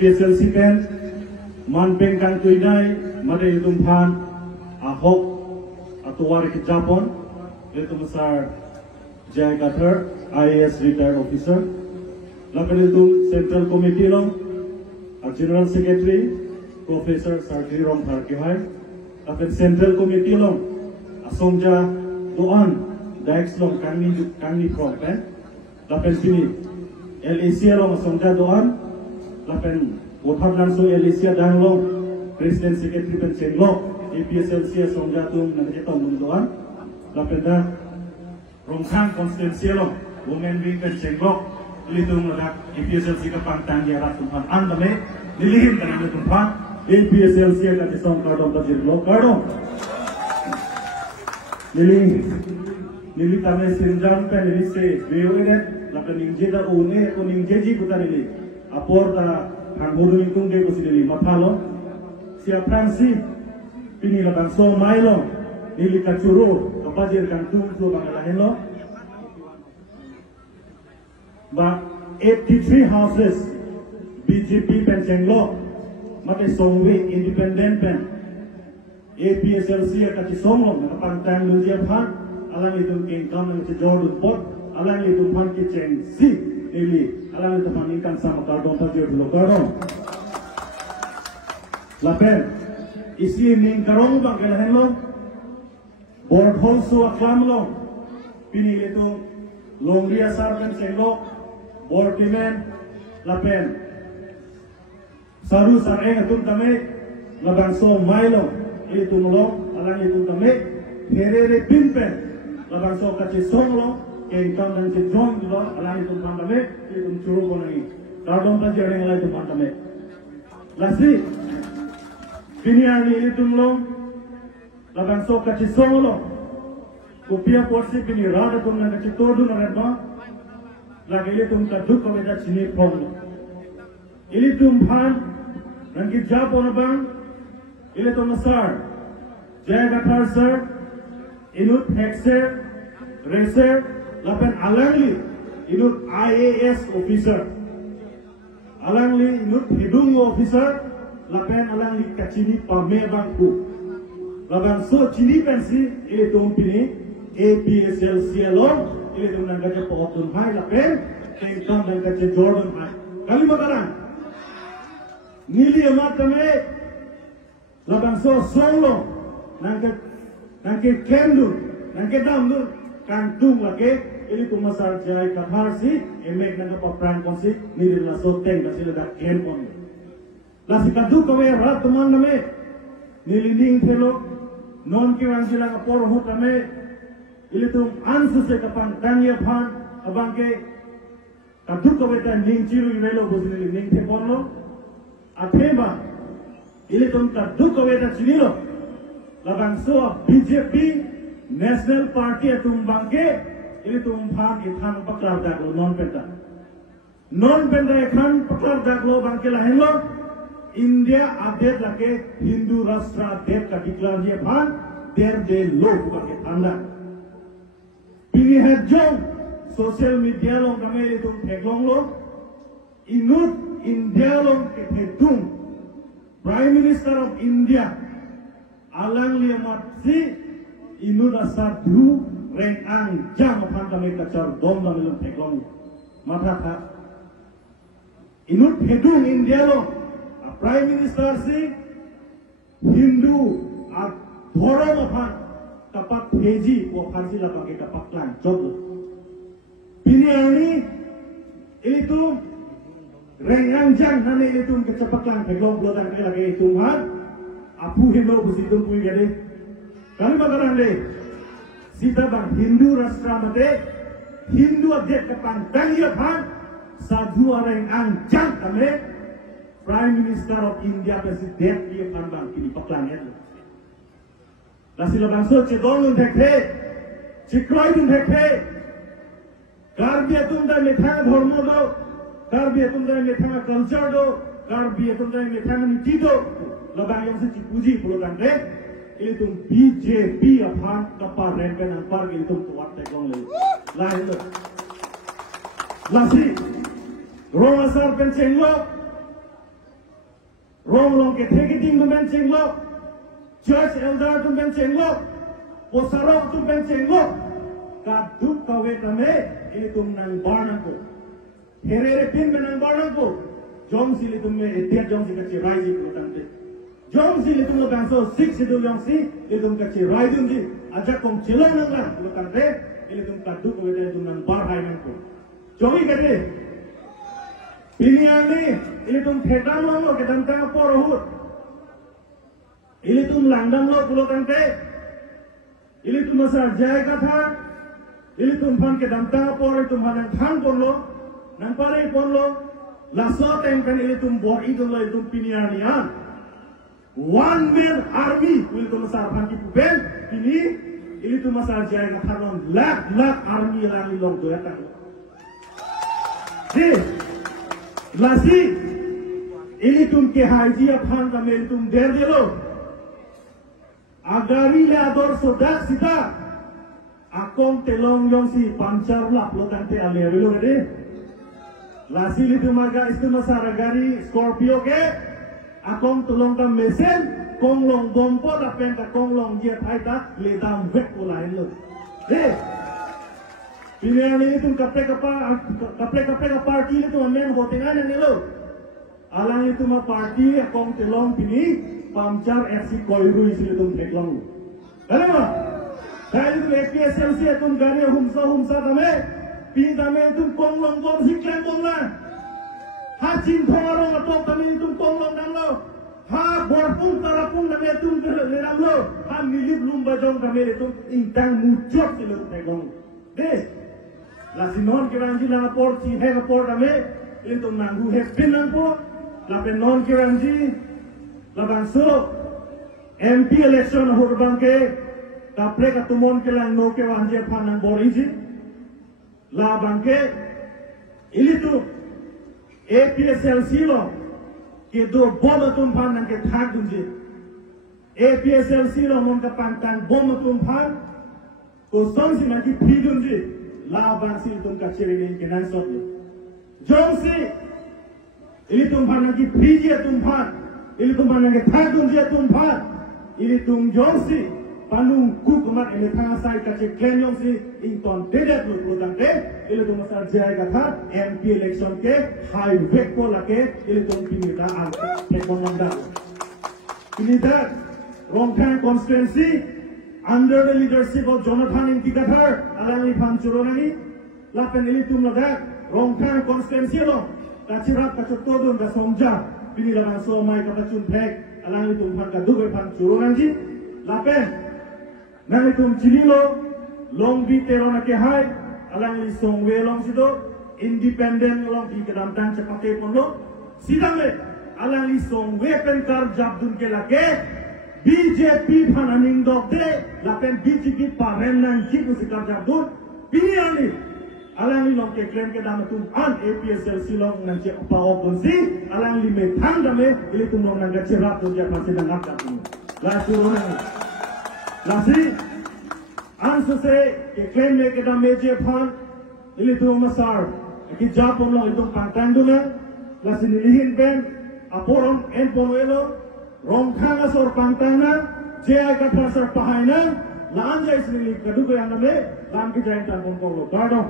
PSLC pen man pen kan tuinai made itum phan ahok atuwar ke Japon itum sar Jai Gathar IAS retired officer lakan itum Central Committee long General Secretary Professor Sarkri Rom Tharkihai lakan Central Committee long asomja doan Daix long kami from pen lakan sini LAC long asomja doan lakan Wothap langsung Alicia Danglong, President Secretary pen Chenglok, APSLC asomja tum nangjetong munduan, lakan dah Rongkang konstitusialong, Women Wing pen Chenglok, litung ladak APSLC kapang tanggi arat tumpan andame, nilihim tangan tumpan, APSLC akan disong kardong tajirlok kardong. Nili tame sinjam pen nili se, beoenet, lakan ningjeda une, ko ningjeji kuta nili, apor ta ang mudo itong de ko sila matalo siya Francis pinila bang so Milo nili kachuro kapajir kang tuso bang lahelo ba 83 houses BJP pen Chenglok mate songwe independent pen APSLC kati songlong nakapantang lujian phan alang itong kingkam ng si Jordan Pot alang itong phan ki Cheng Si nili alang itong panikan sama kardong tajir lokardong lapen isi ning karong bang kailangan lo board holso aklam lo pinili itong longria sarpen Chenglok board timen lapen saru sareng itong kami labangso Milo itong lo alang itong kami herere pinpen labangso kati songlo kengkam dan cedrong dulu alang itong kami itong curu ko nang kardong tajir yang lain itong kami lasi Pinian ni itong lo labang so kachisong lo kupia porsi pini rada tum na kachitodo na redma lagi itong kaduk kami da chini pong lo ilitum phan nang gijapo na bang ilitum masar Jai Gathar sir inut hekser reser lapan alangli inut IAS officer alangli inut hidung officer lapen alang li kacini pame bangku labang so cini pensi ile tumpini APSLC along ile tum nang gaja potun hai lapen kengkam dan gaja Jordan hai kali makaran nili amat kame labang so solo nang ke kendu nang ke damdu kantung lake ile tum masar Jai Gathar si emek nang pa pran konsi nili na so teng da sila da ken on Lasi kaduk kami rat teman kami nililing thelo non kiran sila kapor ho kami ilitum ansu se kapang tangya phan abang ke kaduk kami ta ning chiru irelo bosini ning the porno atheba ilitum kaduk kami ta chililo labang so BJP National Party atum bangke ilitum phan ithan paklar daklo non penta ikhan paklar daklo bangke lahenlo India update lake Hindu Rashtra update ka declare ye bhan der de log ke anda pini hajong social media long kameli tum theklong lo inut India long ke thetum Prime Minister of India alang liamat si inut asar dhu reng ang jam phan kami kachar dom long theklong matha tha inut thedung India long Prime Minister si Hindu at Dhoram aphan kapat heji ko phansi la pake kapat lang job piniani itu renganjang nane itu kecapak lang peglong blodan ke lagi itu han apu hendo busitung pui gade kali bagaran de sita bang Hindu Rashtra mate Hindu adek kapang tangya phan sadhu areng anjang kame Prime Minister of India President dia pandang kini paklannya. Lasi labang so cedong dekhe, cikloi dekhe, karbiya tunda methang dharma do, karbiya tunda methang culture do, karbiya tunda methang niti do, labang yang se cipuji pulokan de, ini tum BJP aphan kapar rempen apar ini tum tuat teklong le, lain do. Lasi, Rong asar pen Chenglok rong long ke ticketing tu ben cheng lo, church elder tu ben cheng lo, posarok tu ben cheng lo, kaduk kawe tame ini tum nang barang ko, herere pin benang barang ko, jom sili tum me etiat jom si kecil raisi ko tante, jom sili tum lo bangso six itu jom si tum kecil raisi di, ajak kong cilang nang ko tante, ini tum kaduk kawe tame tum nang bar hai nang ko, jomi kete. Pilihan ini tum thetan lo ke dan tengah porohut. Ini tum langdang lo pulau tante. Ini tum masa jaya kata. Ini tum pan ke dan tengah poroh tum pan thang pon lo, nang pare pon lo. Laso temkan ini tum bor itu lo itu pilihan nian. One man army ini tum masa pan ki puben. Ini tum masa jaya kata lo lak army lagi long doya tak. Lasi, ini tum ke haji apaan kami tum der delo. Agari le ador sodak sita. Akong telong yong si pancar lap lo tante ale belo kade. Lasi li tum aga istu masar agari Scorpio ke. Akong tolong kam mesen kong long bompo dapen ka kong long dia thaita le dam vek ulain lo. Pilihan ini tuh kapre parti itu amen votingan yang itu. Alang itu mah parti akong telong pini pamcar FC Koiru isi itu teklong. Kenapa? Saya itu APSLC itu gari humsa tame, pini tame itu konglong si klan konglah. Ha cintorong atau tame itu konglong dan lo. Ha borpung tarapung tame itu leram lo. Ha milip lumbajong tame itu intang mucok si lo teklong. Lasi non kiranji la por si hega por dame itu nanggu hepin nangpo lapen non kiranji la bangso MP election hurbang ke kapre katumon ke lang no ke wanje panang boriji la bangke ilitu APSLC lo ke do bom tum panang ke thak dunji APSLC lo mon ka pantang bom tum pan ko song si maki pridunji la bangsi tum kaciri ni kenan sotlo jongsi ili tum bhanan ki phije tum bhan ili tum bhanan ke thadun je tum bhan ili tum jongsi panung kukumat ele thang sai kache claim jongsi inton dedet lu product ili tum sar jai ka tha MP election ke highway ko lake ili tum pinita al ke konanda ili that Rongthang constituency under the leadership of Jonathan Intikathar, Alangi Panchuroni, Lapen Elitum Ladak, Rongthang constituency lo, Kachirat Kachotodun Gasongja, Pinilaban So Mai Kapachun Pek, Alangi Tumpan Kaduga Panchuroni, Lapen, Nanitum Chililo, Long Beat Terona Kehai, Alangi Songwe Long Sido, Independent Long Ikadam Tan Chapake Pondo, Sidame, Alangi Songwe Penkar Jabdun Kelake, BJP pananing dokte, lapen BJP parenan kipu sikap jabdur, pilihan ni, alang long ke klaim ke dama tum an APSLC long nanti apa opensi, alang me thang dame, ili tum long nang cerap tu dia masih nang kat tu, lah turun, lasi, anso se ke klaim le ke dama BJP pan, ili tum masar, ki japon long itu pantang dulu, lasi nilihin ben, aporom en ponuelo. Rongthang asor pantana, jaya kathasar pahaina, laan jai sini kaduga yang name, laan ki jain tan pon kolo. Pardon.